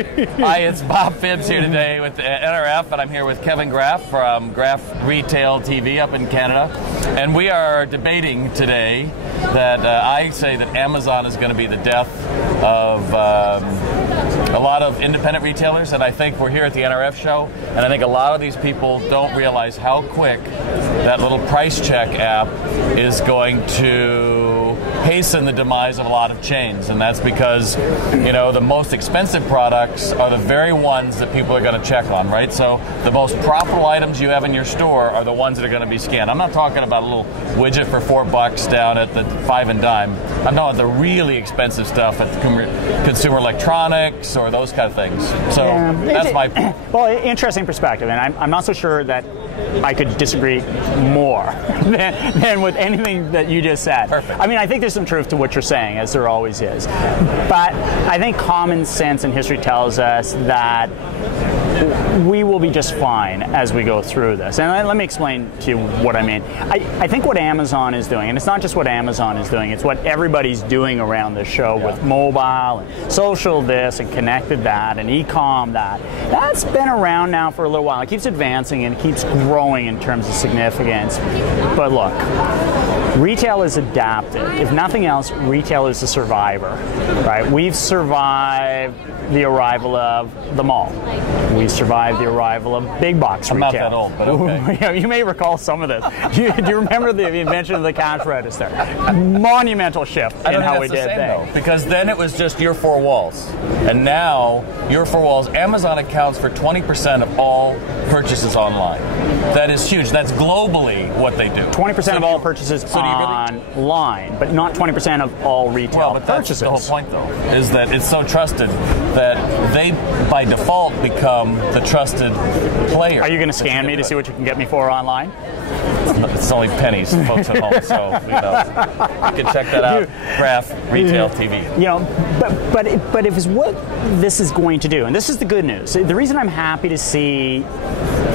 Hi, it's Bob Phibbs here today with NRF, and I'm here with Kevin Graff from Graff Retail TV up in Canada. And we are debating today that I say that Amazon is going to be the death of a lot of independent retailers, and I think we're here at the NRF show, and I think a lot of these people don't realize how quick that little price check app is going to hasten the demise of a lot of chains. And that's because, you know, the most expensive products are the very ones that people are going to check on, right? So the most profitable items you have in your store are the ones that are going to be scanned. I'm not talking about a little widget for $4 down at the 5 and dime. I'm talking about the really expensive stuff at consumer electronics or those kind of things. So that's my point. Well, interesting perspective, and I'm not so sure that I could disagree more than with anything that you just said. Perfect. I mean, I think there's some truth to what you're saying, as there always is. But I think common sense and history tells us that we will be just fine as we go through this. And let me explain to you what I mean. I think what Amazon is doing, and it's not just what Amazon is doing, it's what everybody's doing around the show with mobile and social this and connected that and e-com that. That's been around now for a little while. It keeps advancing and it keeps growing in terms of significance. But look, retail is adapted. If nothing else, retail is a survivor, right? We've survived the arrival of the mall. We survived the arrival of big box retail. I'm not that old, but okay. You may recall some of this. Do you remember the invention of the cash register? Monumental shift in how we did things. Because then it was just your four walls. And now, your four walls, Amazon accounts for 20% of all purchases online. That is huge. That's globally what they do. 20% of all purchases online, but not 20% of all retail purchases. That's the whole point, though, is that it's so trusted that they, by default, become the trusted player. Are you going to scan me to see what you can get me for online? It's only pennies, folks at home, so you can check that out. Graff Retail TV. You know, but if it's what this is going to do, and this is the good news. The reason I'm happy to see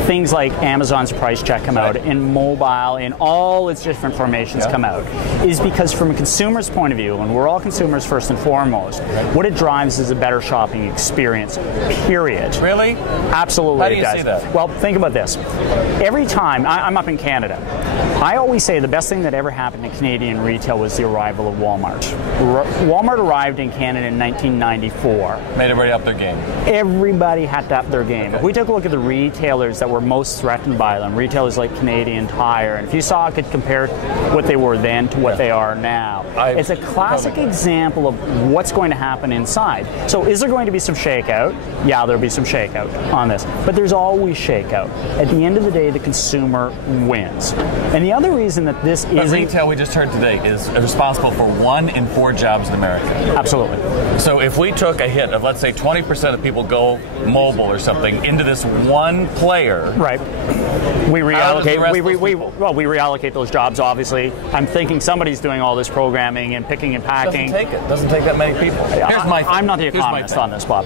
things like Amazon's price check come out, and mobile, and all its different formations come out, is because from a consumer's point of view, and we're all consumers first and foremost, what it drives is a better shopping experience, period. Really? Absolutely. How do you see that? Well, think about this. Every time, I'm up in Canada, I always say the best thing that ever happened in Canadian retail was the arrival of Walmart. Walmart arrived in Canada in 1994. Made everybody up their game. Everybody had to up their game. Okay. If we took a look at the retailers that were most threatened by them, retailers like Canadian Tire, and if you saw, could compare what they were then to what they are now. It's a classic example of what's going to happen inside. So is there going to be some shakeout? Yeah, there'll be some shakeout on this. But there's always shakeout. At the end of the day, the consumer wins. And the other reason that this isn't... retail, we just heard today, is responsible for 1 in 4 jobs in America. Absolutely. So if we took a hit of, let's say, 20% of people go mobile or something into this one player... Right. We reallocate. We reallocate those jobs. Obviously, I'm thinking somebody's doing all this programming and picking and packing. Doesn't take that many people. Here's my thing. I'm not the economist on this, Bob.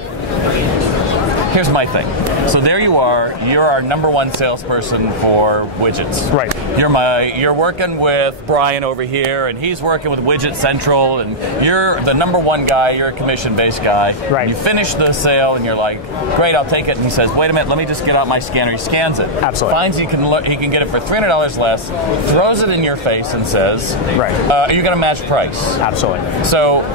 Here's my thing. So there you are. You're our #1 salesperson for widgets. Right. You're working with Brian over here, and he's working with Widget Central, and you're the #1 guy. You're a commission-based guy. Right. You finish the sale, and you're like, "Great, I'll take it." And he says, "Wait a minute, let me just get out my scanner." He scans it. Absolutely. Finds he can get it for $300 less. Throws it in your face and says, "Right. Are you going to match price?" Absolutely. So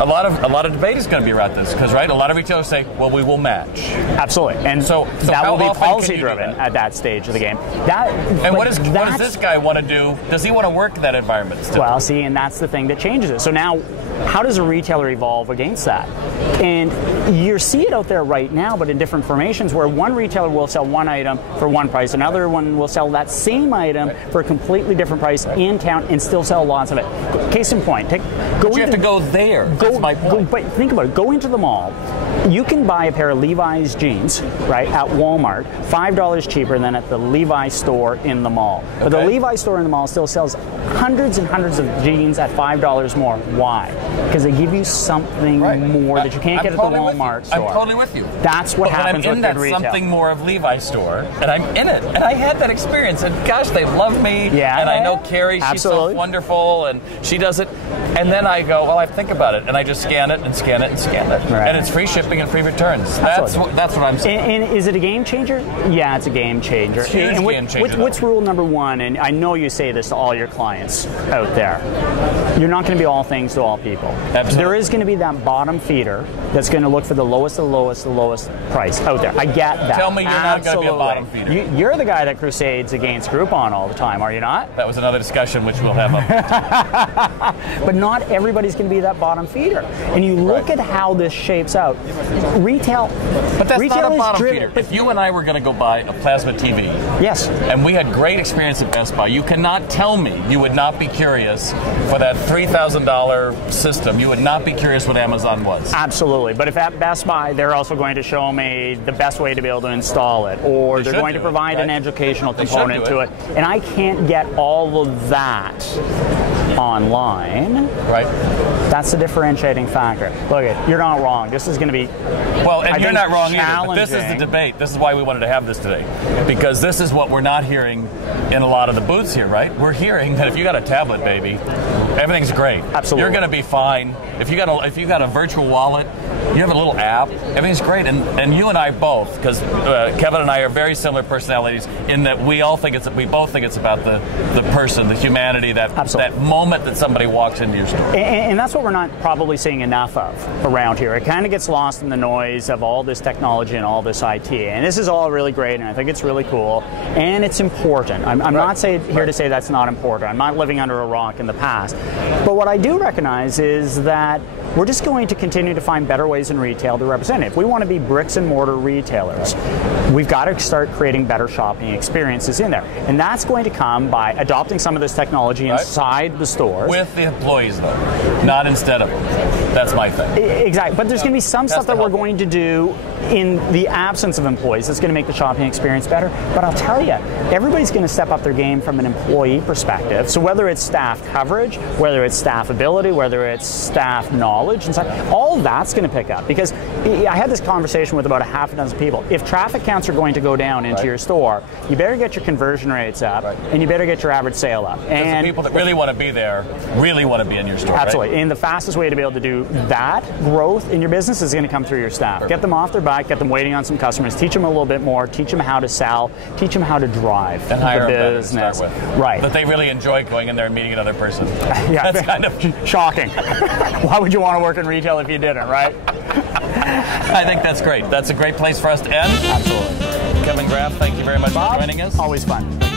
a lot of debate is going to be around this because, right, a lot of retailers say, "Well, we will match." Absolutely. And so that will be policy driven at that stage of the game. What does this guy want to do? Does he want to work in that environment still? Well, see, and that's the thing that changes it. So now, how does a retailer evolve against that? And you see it out there right now, but in different formations, where one retailer will sell one item for one price, another one will sell that same item for a completely different price in town and still sell lots of it. Case in point, you have to go there. That's my point. But think about it. Go into the mall. You can buy a pair of Levi's these jeans, right, at Walmart, $5 cheaper than at the Levi's store in the mall. But the Levi's store in the mall still sells hundreds and hundreds of jeans at $5 more. Why? Because they give you something more that you can't get at the Walmart store. I'm totally with you. That's what happens with good retail. When I'm in that something more of Levi's store, and I'm in it, and I had that experience, and gosh, they love me, and I know Carrie, she's so wonderful, and she does it, and then I go, well, I think about it, and I just scan it and scan it and scan it, and it's free shipping and free returns. That's what I'm saying. And is it a game changer? Yeah, it's a game changer. It's a huge game changer. What's rule number one? And I know you say this to all your clients out there. You're not going to be all things to all people. Absolutely. There is going to be that bottom feeder that's going to look for the lowest price out there. I get that. Tell me you're not going to be a bottom feeder. You're the guy that crusades against Groupon all the time, are you not? That was another discussion which we'll have up. But not everybody's going to be that bottom feeder. And you look at how this shapes out. Retail, but that's not a bottom feeder. If you and I were going to go buy a plasma TV, yes, and we had great experience at Best Buy, you cannot tell me you would not be curious for that $3,000 system. You would not be curious what Amazon was. Absolutely. But if at Best Buy, they're also going to show me the best way to be able to install it, or they're going to provide an educational component to it, and I can't get all of that online, right? That's the differentiating factor. Look, you're not wrong. This is going to be and you're not wrong either. But this is the debate. This is why we wanted to have this today, because this is what we're not hearing in a lot of the booths here, right? We're hearing that if you got a tablet, baby, everything's great. Absolutely, you're going to be fine. If you got a virtual wallet, you have a little app, everything's great. And you and I both, because Kevin and I are very similar personalities in that we both think it's about the person, the humanity, that moment that somebody walks into your store. And that's what we're not probably seeing enough of around here. It kind of gets lost in the noise of all this technology and all this IT. And this is all really great, and I think it's really cool, and it's important. I'm not here to say that's not important. I'm not living under a rock in the past. But what I do recognize is that we're just going to continue to find better ways in retail to represent it. If we want to be bricks and mortar retailers, we've got to start creating better shopping experiences in there. And that's going to come by adopting some of this technology inside the stores. With the employees, though, not instead of them. That's my thing. Exactly. But there's going to be some stuff that we're going to do in the absence of employees that's going to make the shopping experience better. But I'll tell you, everybody's going to step up their game from an employee perspective. So whether it's staff coverage, whether it's staff ability, whether it's staff knowledge, and such, all that's going to pick up. Because I had this conversation with about a half a dozen people. If traffic counts are going to go down into your store, you better get your conversion rates up, and you better get your average sale up. And the people that really want to be there really want to be in your store. Absolutely. Right? And the fastest way to be able to do that growth in your business is going to come through your staff. Get them off their bike, get them waiting on some customers, teach them a little bit more, teach them how to sell, teach them how to drive and hire the business. To start with. Right. That they really enjoy going in there and meeting another person. Yeah, that's kind of shocking. Why would you want to work in retail if you didn't, right? I think that's great. That's a great place for us to end. Absolutely. Kevin Graff, thank you very much for joining us. Always fun.